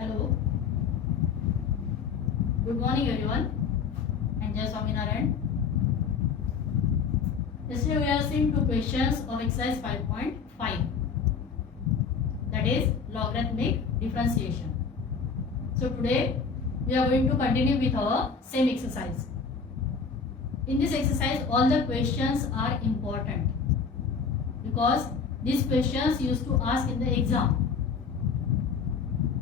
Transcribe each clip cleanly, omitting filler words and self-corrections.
Hello, good morning everyone, and Jai Swaminarayan. Yesterday we have seen two questions of exercise 5.5, that is logarithmic differentiation. So today we are going to continue with our same exercise. In this exercise all the questions are important because these questions used to ask in the exam,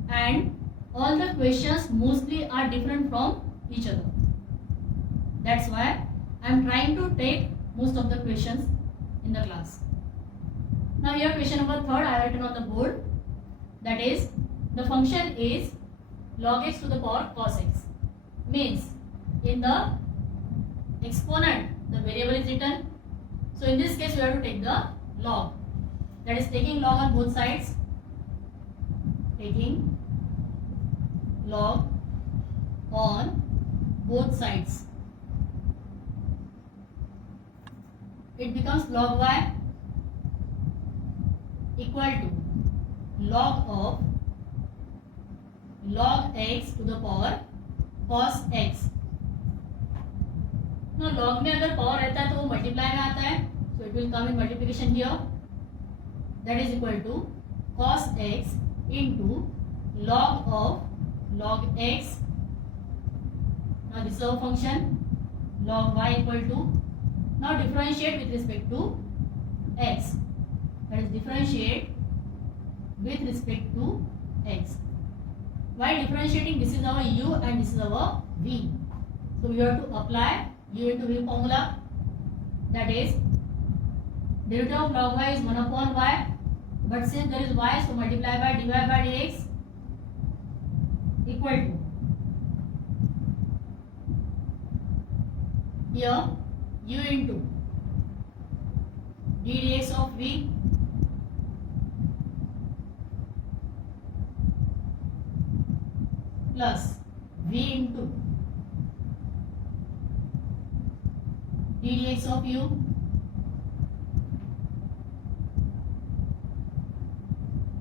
and all the questions mostly are different from each other. That's why I am trying to take most of the questions in the class. Now here question number 3 I have written on the board, that is the function is log x to the power cos x. Means in the exponent the variable is written, so in this case we have to take the log, that is taking log on both sides, taking log on both sides. It becomes log y equal to log of log x to the power cos x. Now log में अगर power रहता है तो वो multiply में आता है, so it will come in multiplication here, that is equal to cos x into log of log x. Now this is our function log y equal to, now differentiate with respect to x, that is differentiate with respect to x. While differentiating, this is our u and this is our v, so we have to apply u into v formula, that is derivative of log y is 1 upon y, but since there is y, so multiply by dy by dx equal to, here u into d dx of v plus v into d dx of u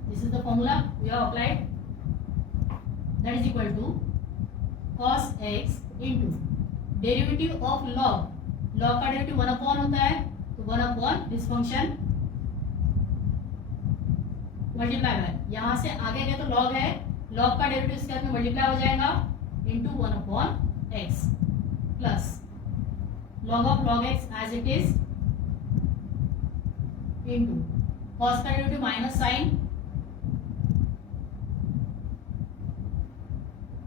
this is the formula we have applied, that is equal to cos x into derivative of log, log का derivative 1 upon होता है, तो 1 upon this function multiply by, यहां से आगे गए तो log है, लॉग का डेरिवेटिव इसके साथ में मल्टीप्लाई हो जाएगा into 1 upon x plus log of log x as it is into cos का derivative minus sine,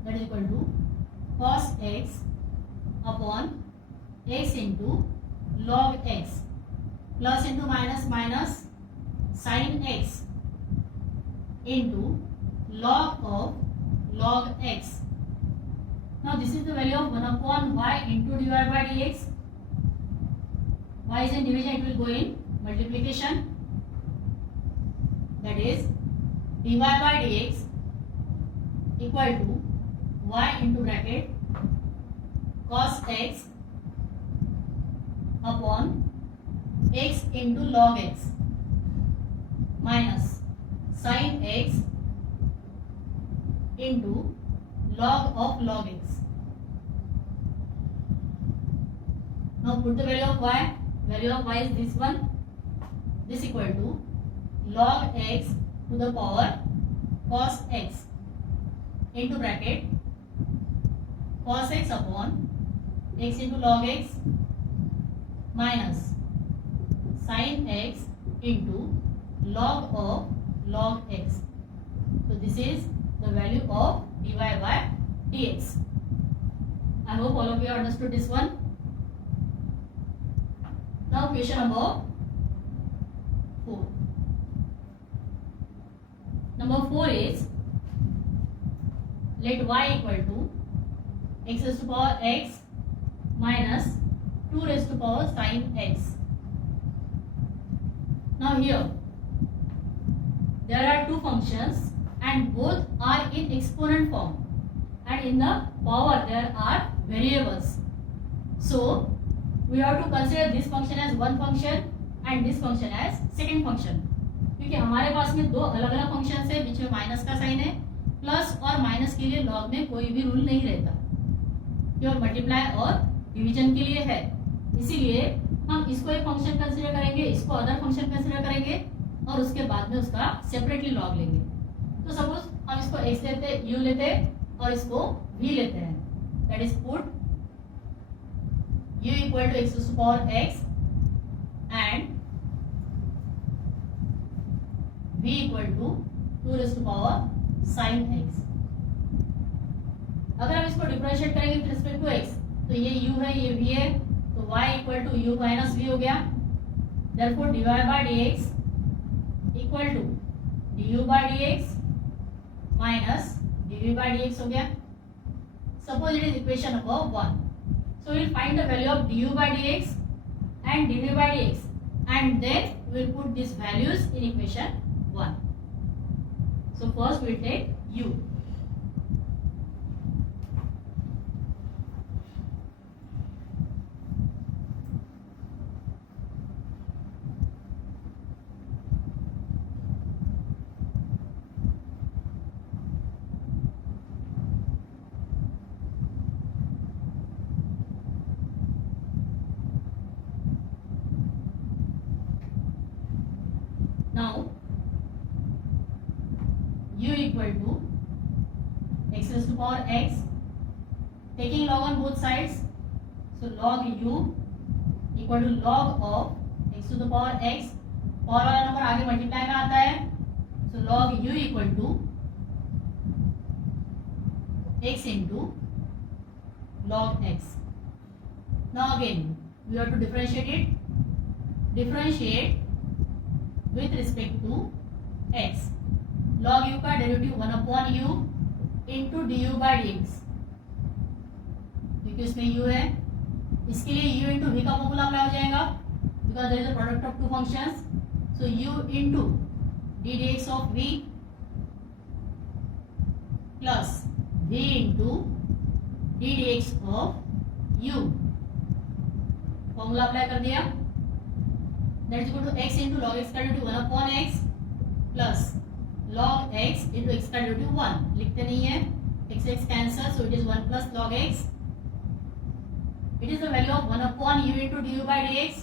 that is equal to cos x upon x into log x plus into minus minus sin x into log of log x. Now this is the value of 1 upon y into dy by dx. Y is in division, it will go in multiplication, that is dy by dx equal to y into bracket cos x upon x into log x minus sin x into log of log x. Now put the value of y. Value of y is this one. This equal to log x to the power cos x into bracket cos x upon x into log x minus sin x into log of log x. So this is the value of dy by dx. I hope all of you understood this one. Now question number 4. Number 4 is let y equal to x raised to power x minus 2 raised to power sin x. Now here there are two functions and both are in exponent form, and in the power there are variables. So we have to consider this function as one function and this function as second function, क्योंकि हमारे पास में दो अलग अलग function है, बीच में minus का sign है प्लस और माइनस के लिए लॉग में कोई भी रूल नहीं रहता, केवल मल्टीप्लाई और डिवीजन के लिए है। इसीलिए हम इसको एक फंक्शन कंसीडर करेंगे, इसको अदर फंक्शन कंसीडर करेंगे और उसके बाद में उसका सेपरेटली लॉग लेंगे। तो सपोज हम इसको x लेते, u लेते और इसको v लेते हैं, that is put u equal to x to power x and v equal to 2 raise to power sine x। अगर हम इसको डिफरेंशिएट करेंगे विद रिस्पेक्ट टू x, तो ये u है, ये v है, तो y equal to u minus v हो गया। Therefore dy by dx equal to du by dx minus dv by dx हो गया। Suppose it is equation number 1, so we will find the value of du by dx and dv by dx and then we will put these values in equation 1. So first we will take u. Now u equal to x raised to power x, taking log on both sides, so log u equal to log of x to the power x, power वाला number आगे multiply में आता है, so log u equal to x into log x. Now again we have to differentiate it, differentiate with respect to x. log u का derivative 1 upon u into du by dx, क्योंकि इसमें u है, इसके लिए u into v का formula apply हो जाएगा because there is a product of two functions, so u into d dx of v plus v into d dx of u, formula apply कर दिया, that is equal to x into log x का derivative 1 upon x plus log x into x का derivative 1, लिखते नहीं है, x x cancel, so it is 1 plus log x. It is the value of 1 upon u into du by dx.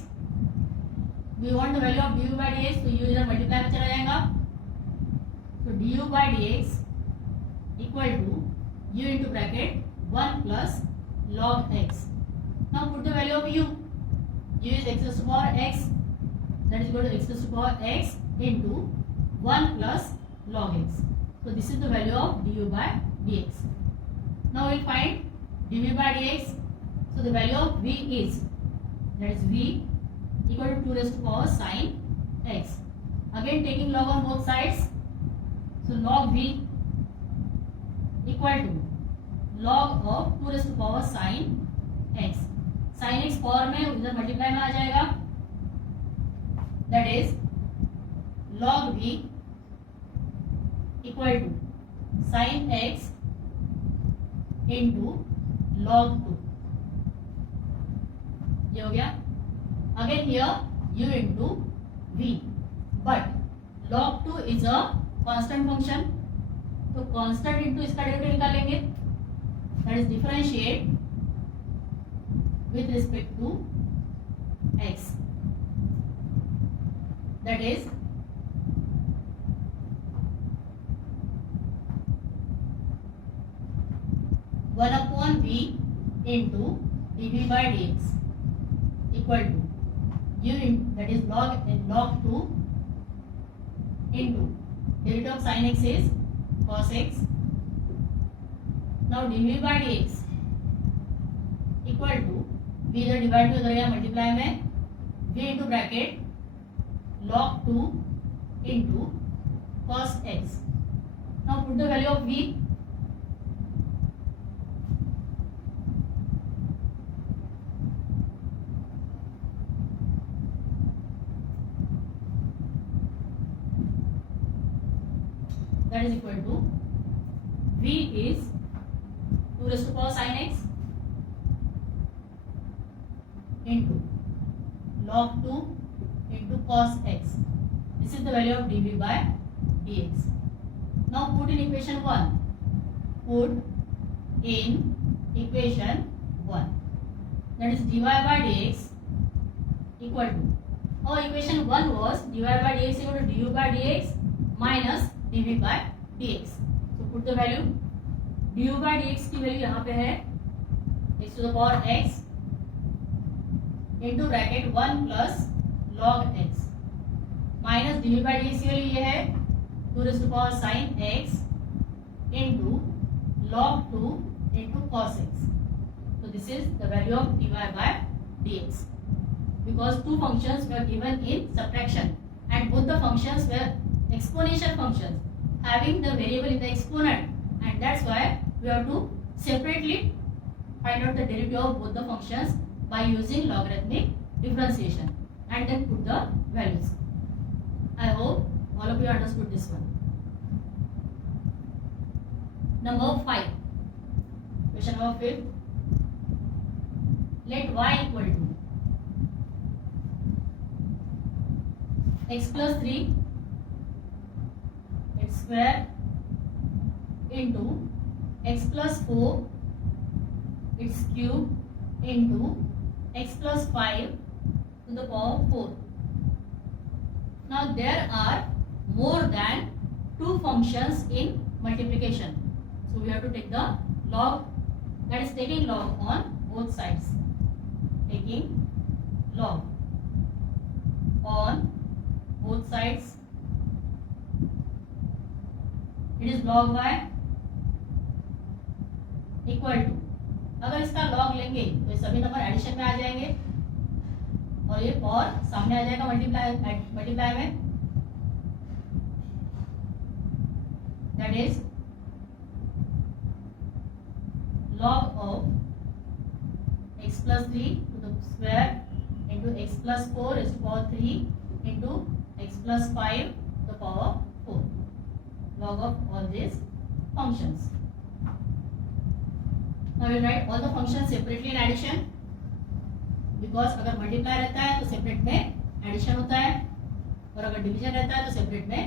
We want the value of du by dx, तो u इधर multiply में चला जाएगा, so du by dx equal to u into bracket 1 plus log x. Now put the value of u. u is x to the power x, that is equal to x to the power x into 1 plus log x. So this is the value of du by dx. Now we will find dv by dx. So the value of v is, that is v equal to 2 raised to power sin x. Again taking log on both sides, so log v equal to log of 2 raised to power sin x. sin x power में इधर multiply में आ जाएगा, that is log v equal to sine x into log 2, ये हो गया। Again here u into v, but log 2 is a constant function, तो constant into इसका डेरिवेटिव निकालेंगे, that is differentiate with respect to x, that is 1 upon v into dv by dx equal to u in, that is log 2 into derivative of sin x is cos x. Now dv by dx equal to v इधर divide में उधर गया multiply में, v into bracket log 2 into cos x. Now put the value of v, that is equal to v is 2 raised to power sin x into log 2 into cos x. This is the value of dv by dx. Now put in equation 1, put in equation 1, that is dy by dx equal to, our equation 1 was dy by dx equal to du by dx minus dv by dx. So put the value, du by dx की value यहाँ पे है x to the power x into bracket 1 plus log x minus dv by dx की value ये है 2 raised to power sin x into log 2 into cos x. So this is the value of dy by dx, because two functions were given in subtraction and both the functions were exponential functions having the variable in the exponent, and that's why we have to separately find out the derivative of both the functions by using logarithmic differentiation and then put the values. I hope all of you understood this one. Number 5. Question number 5. Let y equal to x plus 3 x square into x plus 4 its cube into x plus 5 to the power 4. Now there are more than two functions in multiplication. So we have to take the log, that is taking log on both sides. Taking log on both sides. It is log y equal to, अगर इसका log लेंगे तो ये सभी number addition में आ जाएंगे और ये और सामने आ जाएगा मल्टीप्लाई में, that is log of x plus 3 to the square into x plus 4 is to power 3 into x plus 5 to the power 4. Log of all these functions. Now we write all the functions separately in addition, because अगर multiply रहता है तो separate में addition होता है और अगर division रहता है तो separate में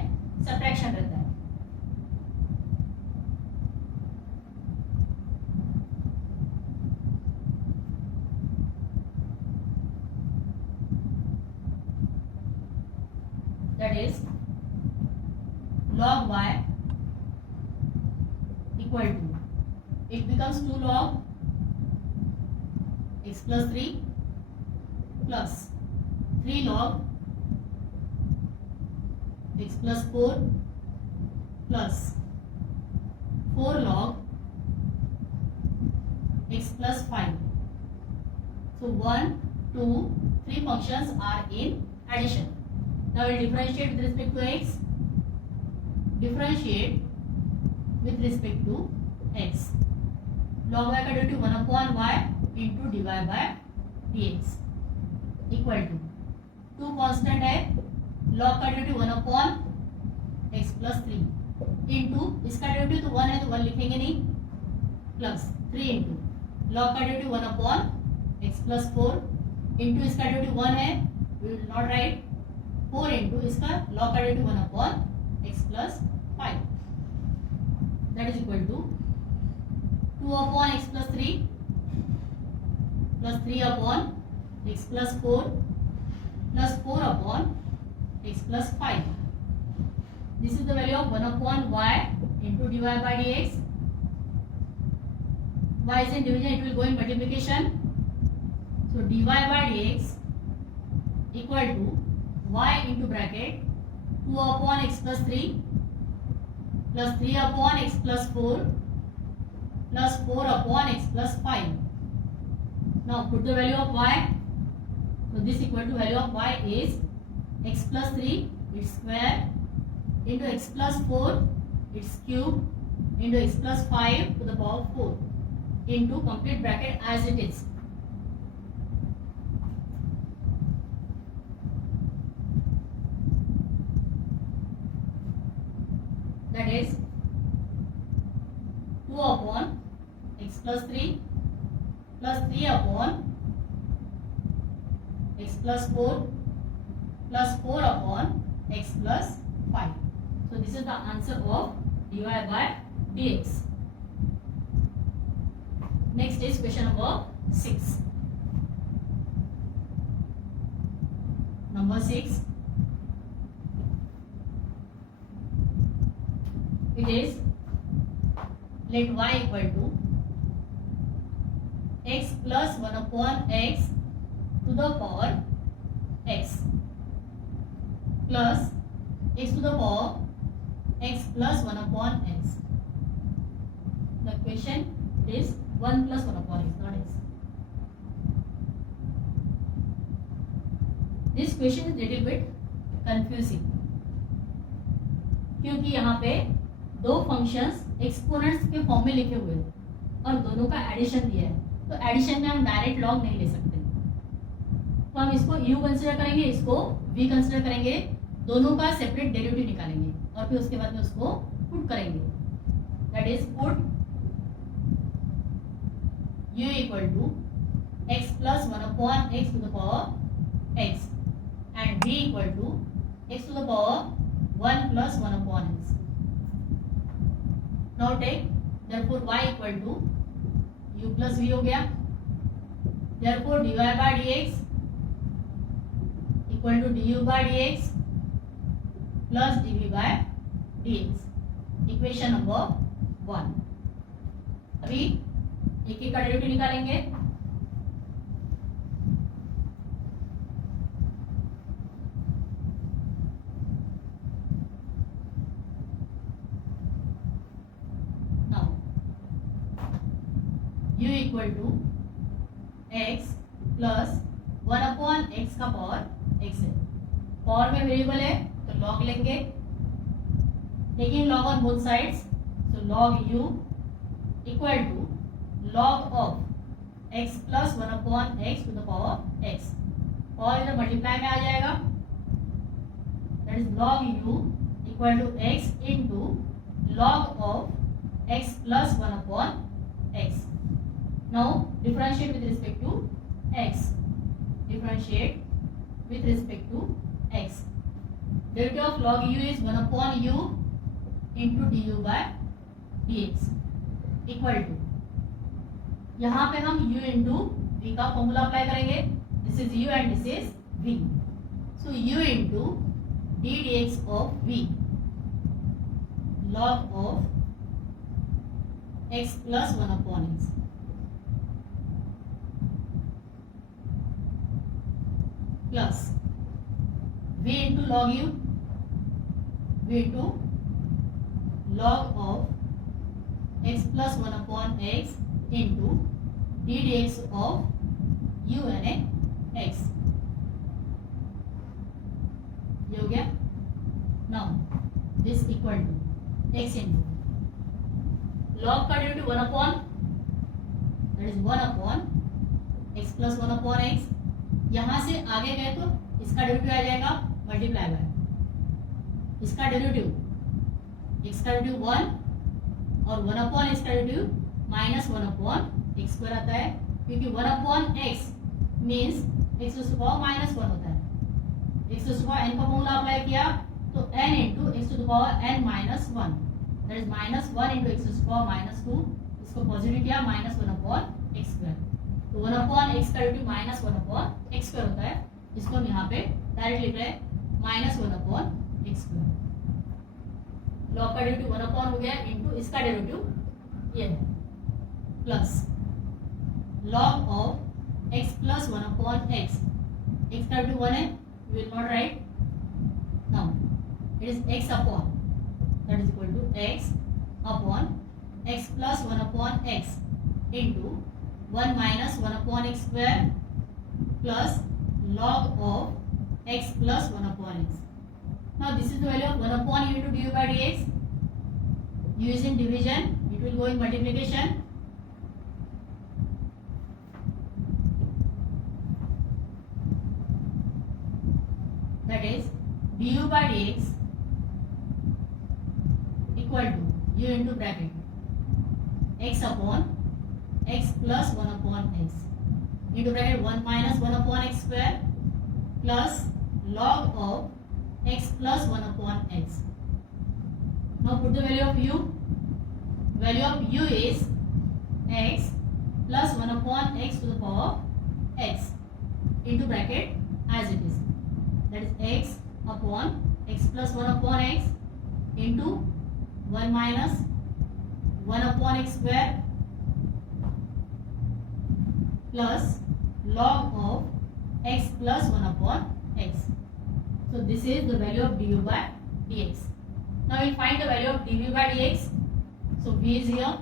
subtraction रहता है. That is log y equal to, it becomes 2 log x plus 3 plus 3 log x plus 4 plus 4 log x plus 5. So 1, 2, 3 functions are in addition. Now we differentiate with respect to x. Differentiate with respect to x. Log y का derivative 1 upon y into dy by dx equal to 2 constant है, log का derivative 1 upon x plus 3 into इसका derivative तो 1 है तो 1 लिखेंगे नहीं, plus 3 into log का derivative 1 upon x plus 4 into इसका डेरिवेटिव 1 है, we will not write, 4 into इसका log का derivative 1 upon x plus 5, that is equal to 2 upon x plus 3 plus 3 upon x plus 4 plus 4 upon x plus 5. This is the value of 1 upon y into dy by dx. Y is in division, it will go in multiplication. So dy by dx equal to y into bracket 2 upon x plus 3 plus 3 upon x plus 4 plus 4 upon x plus 5. Now put the value of y. So this equal to value of y is x plus 3 its square into x plus 4 its cube into x plus 5 to the power 4 into complete bracket as it is. That is 2 upon x plus 3 plus 3 upon x plus 4 plus 4 upon x plus 5. So this is the answer of dy by dx. Next is question number 6. Number 6. It is let y equal to x plus 1 upon x to the power x plus x to the power x plus 1 upon x. The question is 1 plus 1 upon x, not x. This question is little bit confusing क्योंकि यहाँ पे दो functions exponents के form में लिखे हुए हैं और दोनों का एडिशन दिया है, तो एडिशन में हम डायरेक्ट लॉग नहीं ले सकते, तो हम इसको u कंसिडर करेंगे, इसको v कंसिडर करेंगे, दोनों का सेपरेट डेरिवेटिव निकालेंगे और फिर उसके बाद में उसको पुट करेंगे. That is put u equal to x plus 1 upon x to the power x and v equal to x to the power 1 plus 1 upon x. Now take therefore y equal to u plus v हो गया. Therefore dy by dx equal to du by dx plus dv by dx. Equation number 1. अभी एक एक का derivative निकालेंगे. u equal to x plus 1 upon x का power x है. Power में वेरिएबल है तो लॉग लेंगे, taking log on both sides, so log u equal to log of x plus 1 upon x to the power x. Power इधर multiply में आ जाएगा, that is log u equal to x into log of x plus 1 upon x. Now differentiate with respect to x. Differentiate with respect to x. Derivative of log u is 1 upon u into du by dx equal to, यहाँ पे हम u into v का formula apply करेंगे. This is u and this is v. So u into d dx of v log of x plus 1 upon x plus v into log u, v into log of x plus 1 upon x into d dx of u and x. ये हो गया. Now this equal to x into log का derivative 1 upon, that is 1 upon x plus 1 upon x. यहां से आगे गए तो इसका डेरिवेटिव आ जाएगा मल्टीप्लाई बाय इसका डेरिवेटिव, x का डेरिवेटिव 1 और 1 अपॉन x का derivative minus 1 upon x square आता है, क्योंकि 1 upon x means x to the power minus 1 होता है. x to the power n का फॉर्मूला अप्लाई किया तो n into x to the power n minus 1, that is minus 1 into x to the power minus 2. इसको positive किया minus 1 upon x square, तो 1 upon x का derivative minus 1 upon x square होता है. इसको हम यहाँ पे डायरेक्ट लिख रहे हैं minus 1 upon x square. Log का डेरिवेटिव 1 अपॉन हो गया इनटू इसका डेरिवेटिव ये है plus log of x plus 1 upon x. x का डेरिवेटिव 1 है, we will not write. Now it is x upon, that is equal to x upon x plus 1 upon x into 1 minus 1 upon x square plus log of x plus 1 upon x. Now this is the value of 1 upon u into du by dx. U is in division, it will go in multiplication. That is du by dx equal to u into bracket x upon x plus 1 upon x into bracket 1 minus 1 upon x square plus log of x plus 1 upon x. Now put the value of u. Value of u is x plus 1 upon x to the power x into bracket as it is. That is x upon x plus 1 upon x into 1 minus 1 upon x square plus log of x plus 1 upon x. So this is the value of du by dx. Now we'll find the value of dv by dx. So v is here.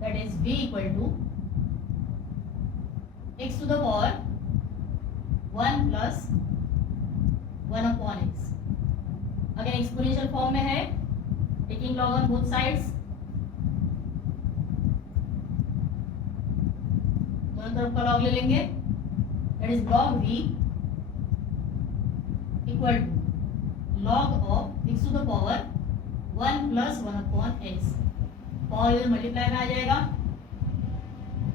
That is v equal to x to the power 1 plus 1 upon x. Again exponential form में है, taking log on both sides. दोनों तरफ का log ले लेंगे. That is log v equal to log of x to the power 1 plus 1 upon x. Power इधर multiply में आ जाएगा.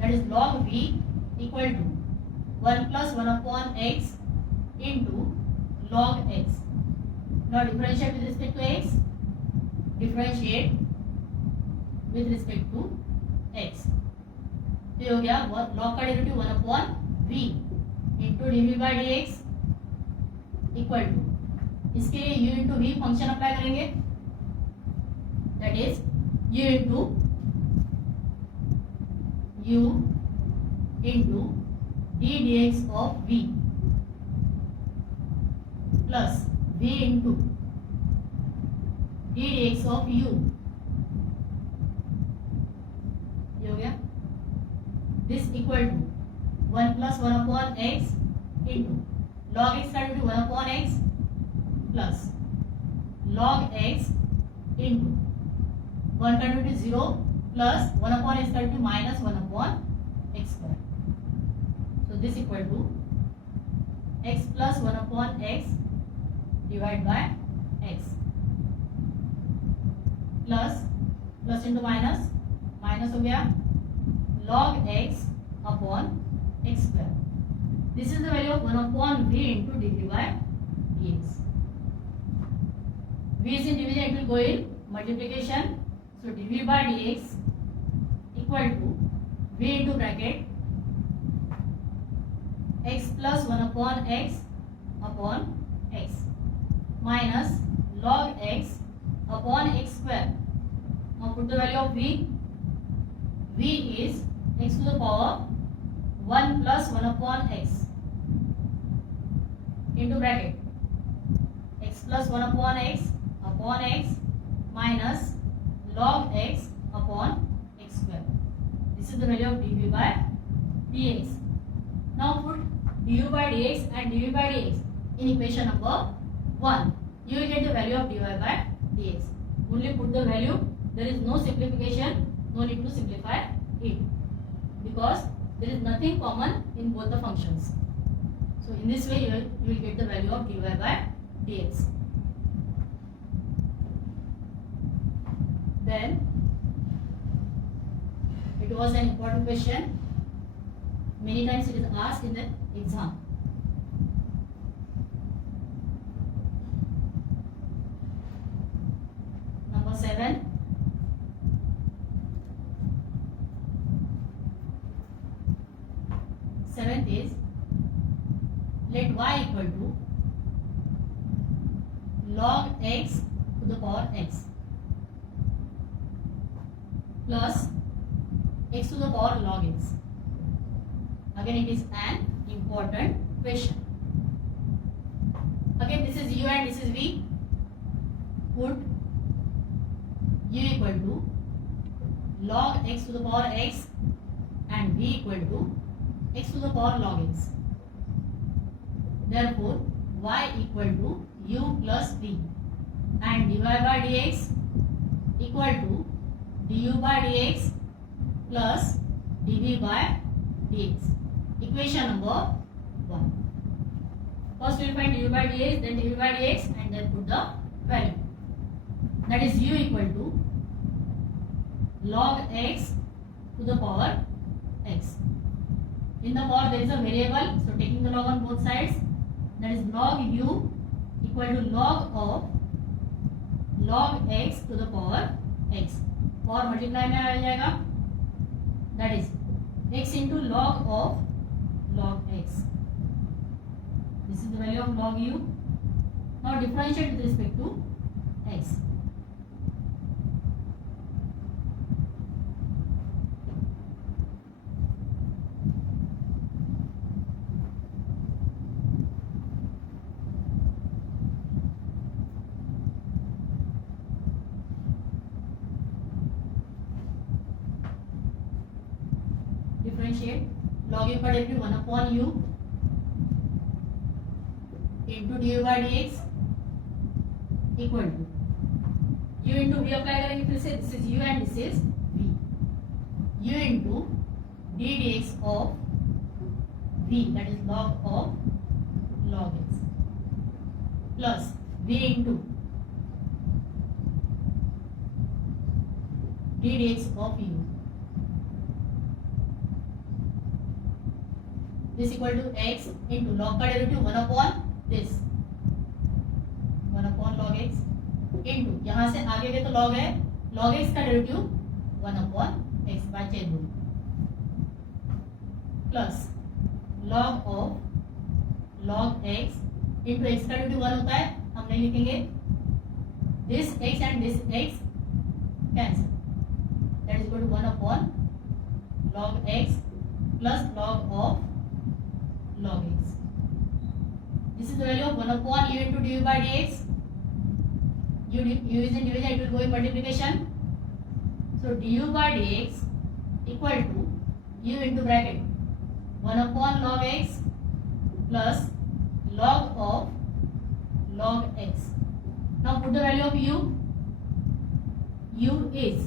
That is log v equal to 1 plus 1 upon x into log x. Now differentiate with respect to x. Differentiate with respect to x. तो ये हो गया log का derivative 1 upon v into dv by dx equal to, इसके लिए u into v function apply करेंगे. That is u into d dx of v plus v into d dx of u. ये हो गया. This equal to 1 plus 1 upon x into log x का derivative 1 upon x plus log x into 1 का derivative 0 plus 1 upon x का derivative minus 1 upon x square. So this equal to x plus 1 upon x divided by x plus into minus हो गया log x upon x square. This is the value of 1 upon v into dv by dx. V is in division, it will go in multiplication. So dv by dx equal to v into bracket x plus 1 upon x minus log x upon x square. Now put the value of v. V is x to the power 1 plus 1 upon x into bracket x plus 1 upon x minus log x upon x square. This is the value of dv by dx. Now put du by dx and dv by dx in equation number 1. You will get the value of dy by dx. Only put the value. There is no simplification. No need to simplify it because there is nothing common in both the functions. So in this way you will get the value of dy by dx. Then it was an important question. Many times it is asked in the exam. Number 7. Seventh is, let y equal to log x to the power x plus x to the power log x. Again it is an important question. Again this is u and this is v. Put u equal to log x to the power x and v equal to x to the power log x. Therefore y equal to u plus v and dy by dx equal to du by dx plus dv by dx. Equation number 1. First we will find du by dx, then dv by dx and then put the value. That is u equal to log x to the power x. In the power there is a variable, so taking the log on both sides, that is log u equal to log of log x to the power x. और multiply में आ जाएगा, that is x into log of log x. This is the value of log u. Now differentiate with respect to x. Differentiate log u का derivative 1 upon u into du by dx equal to u into v apply करेंगे फिर से, this is u and this is v, u into d dx of v that is log of log x plus v into d dx of u. This equal to x into log का derivative 1 upon this 1 upon log x into यहाँ से आगे के तो log है, log x का derivative 1 upon x by chain rule plus log of log x into x का derivative 1 होता है, हम नहीं लिखेंगे, this x and this x cancel, that is equal to 1 upon log x plus log of log x. This is the value of 1 upon u into du by dx. U is in division, it will go in multiplication. So du by dx equal to u into bracket 1 upon log x plus log of log x. Now put the value of u. U is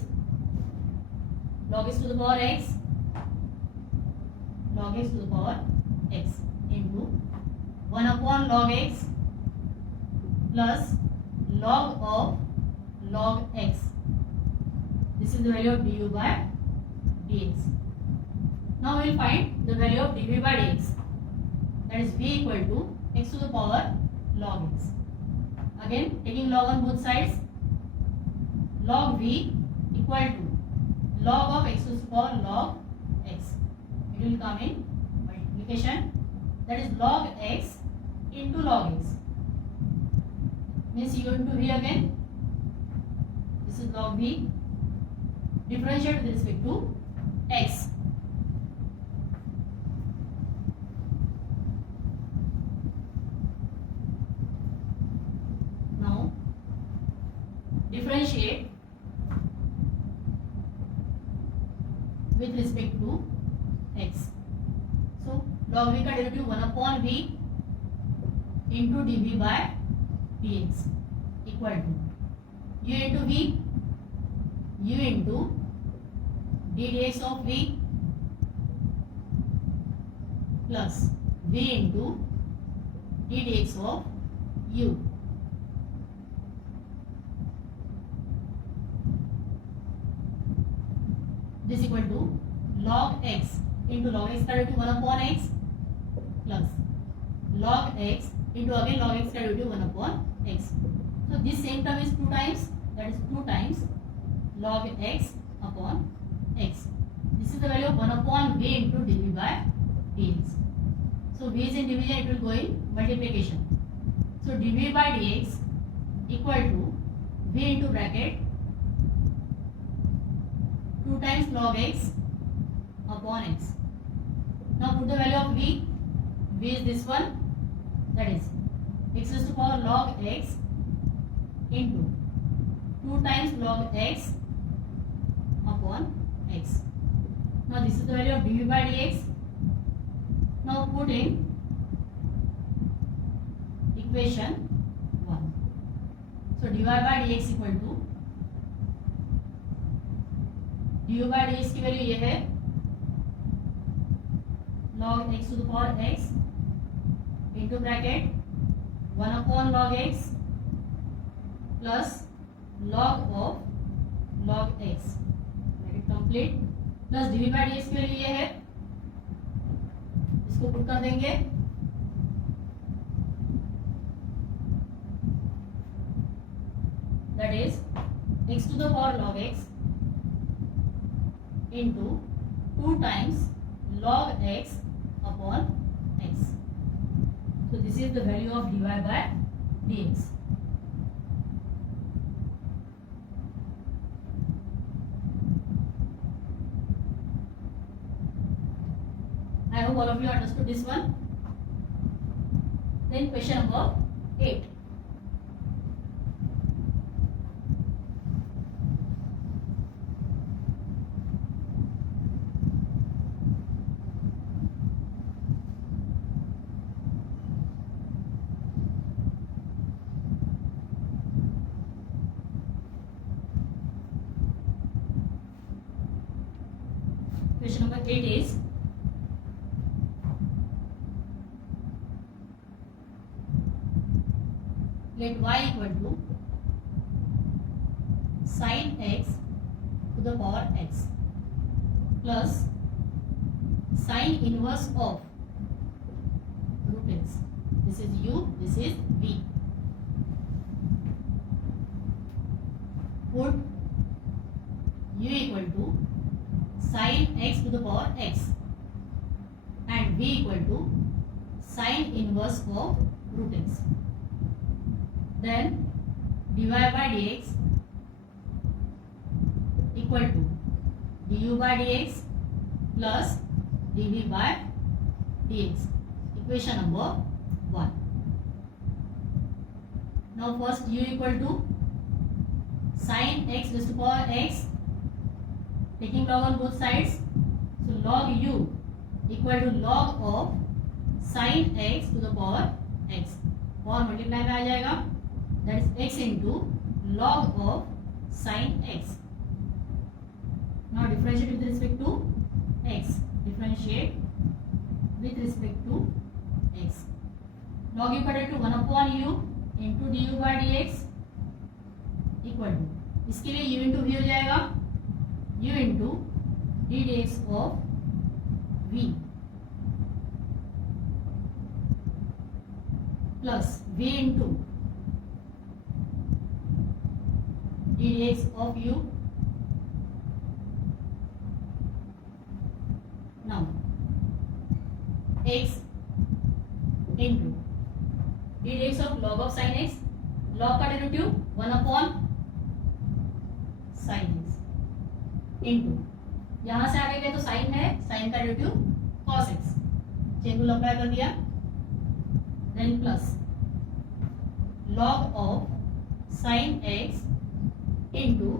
log x to the power x, log x to the power x into 1 upon log x plus log of log x. This is the value of du by dx. Now we will find the value of dv by dx, that is v equal to x to the power log x. Again taking log on both sides, log v equal to log of x to the power log x. It will come in multiplication, that is log x into log x, means u into v again, this is log v, differentiate with respect to x. Now differentiate with respect to x. So log v का derivative 1 upon v into dv by dx equal to u into v, u into d dx of v plus v into d dx of u. This equal to log x into log x का derivative 1 upon x plus log x into again log x का derivative 1 upon x. So this same term is 2 times, that is 2 times log x upon x. This is the value of 1 upon v into dv by dx. So v is in division, it will go in multiplication. So dv by dx equal to v into bracket 2 times log x upon x. Now put the value of v. V is this one, that is x is to power log x into 2 times log x upon x. Now this is the value of dv by dx. Now put in equation 1. So dy by dx equal to du by dx की value ये है log x to the power x into bracket 1 upon log x plus log of log x, bracket complete, plus dv by dx की value ये है, इसको put कर देंगे, that is x to the power log x into 2 times log x upon x. So this is the value of dy by dx. I hope all of you understood this one. Then question number 8. Question number 8 is let y equal to sin x to the power x plus sin inverse of root x. This is u, this is v. Put u equal to sin x to the power x and v equal to sin inverse of root x. Then dy by dx equal to du by dx plus dv by dx. Equation number 1. Now first u equal to sin x raised to power x, taking log on both sides. So log u equal to log of sin x to the power x. और multiply में आ जाएगा, that is x into log of sin x. Now differentiate with respect to x. Differentiate with respect to x. Log u कटे to 1 upon u into du by dx equal to, इसके लिए u into v हो जाएगा, u into d dx of v plus v into d dx of u. Now x into d dx of log of sin x, log का derivative 1 upon sin x into, यहां से आगे गए तो sign है, sign का derivative cos x, chain rule apply कर दिया. Then plus log of sin x into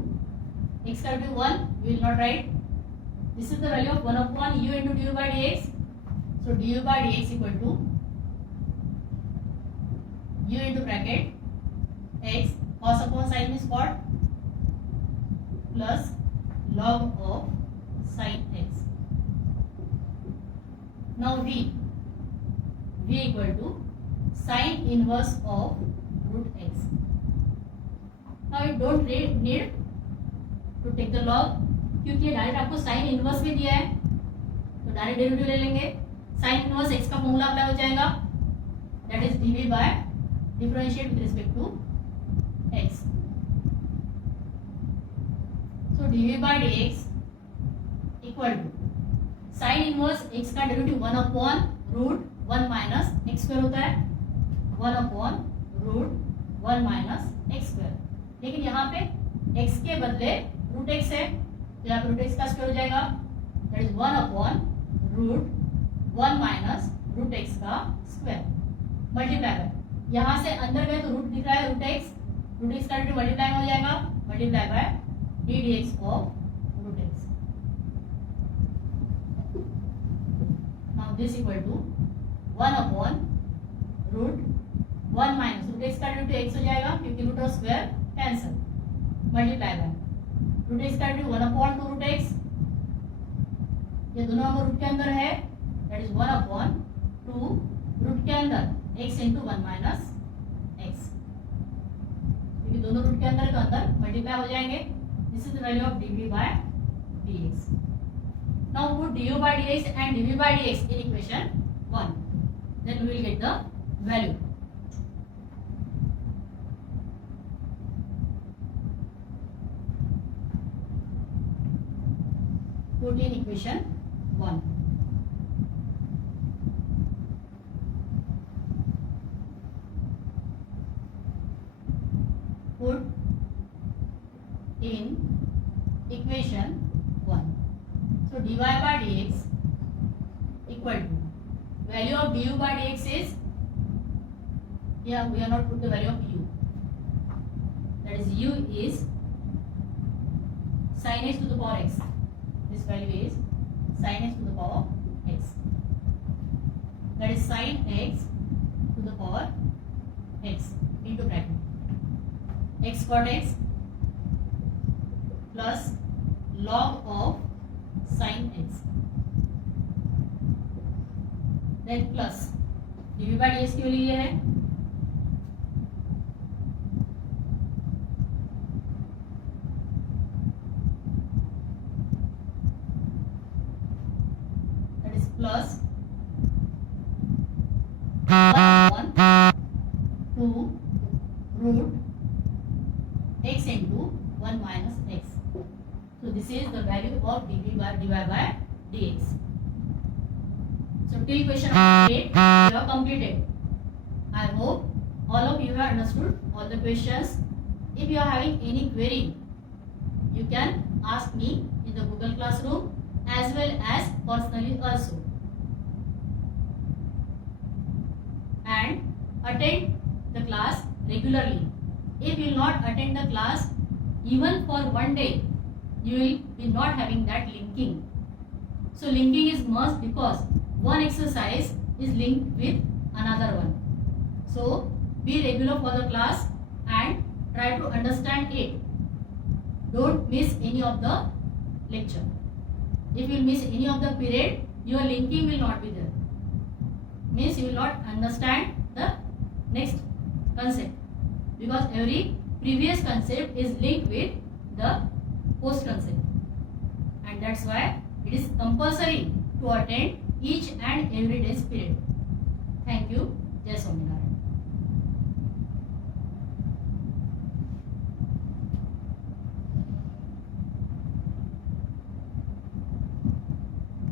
x का derivative 1, we will not write. This is the value of 1 upon u into du by dx. So du by dx equal to u into bracket x cos upon sin means cot plus log of sin x. Now v equal to sin inverse of root x. Now you don't need to take the log, क्योंकि direct आपको sine inverse भी दिया है, तो direct derivative ले लेंगे. Sine inverse x का formula apply हो जाएगा, that is dv by differentiate with respect to x. So dv by dx equal to sine inverse x का derivative 1 upon root 1 minus x square होता है, 1 upon root 1 minus x square. लेकिन यहाँ पे x के बदले रूट x है, तो यहाँ पे रूट x का स्क्वायर हो जाएगा, that is 1 upon root 1 minus root x का स्क्वायर मल्टीप्लाई बाय, यहाँ से अंदर गए तो रूट दिख रहा है रूट x का डेरिवेटिव मल्टीप्लाई में हो जाएगा, multiply by d dx of root x. Now this equal to 1 upon root 1 minus root x का डेरिवेटिव x हो जाएगा, क्योंकि रूट और square cancel, multiply by root x का डेरिवेटिव 1 अपॉन 2 रूट x, ये दोनों अगर रूट के अंदर है, दैट इज 1 अपॉन 2 रूट के अंदर x इंटू 1 माइनस x, क्योंकि दोनों रूट के अंदर तो अंदर मल्टीप्लाई हो जाएंगे. This is the value of dv by dx. Now put du by dx and dv by dx in equation 1, then we will get the value. put in equation 1. Put in equation 1. So dy by dx equal to value of du by dx is, here we have not put the value of u, that is u is sin h to the power x. This value is sin h to the power x, that is sin x to the power x into bracket x cot x plus log of sin x, then plus dv by dx के लिए है that is plus 1/2 root x into 1 minus x. So this is the value of dy by dx. So till question number 8 you have completed. I hope all of you have understood all the questions. If you are having any query, you can ask me in the Google Classroom as well as personally also. And attend the class regularly. If you will not attend the class even for one day, you will be not having that linking. So linking is must because one exercise is linked with another one. So be regular for the class and try to understand it. Don't miss any of the lecture. If you miss any of the period, your linking will not be there. Means you will not understand the next concept, because every previous concept is linked with the post concept, and that's why it is compulsory to attend each and every day's period. Thank you. Jai Swaminarayan.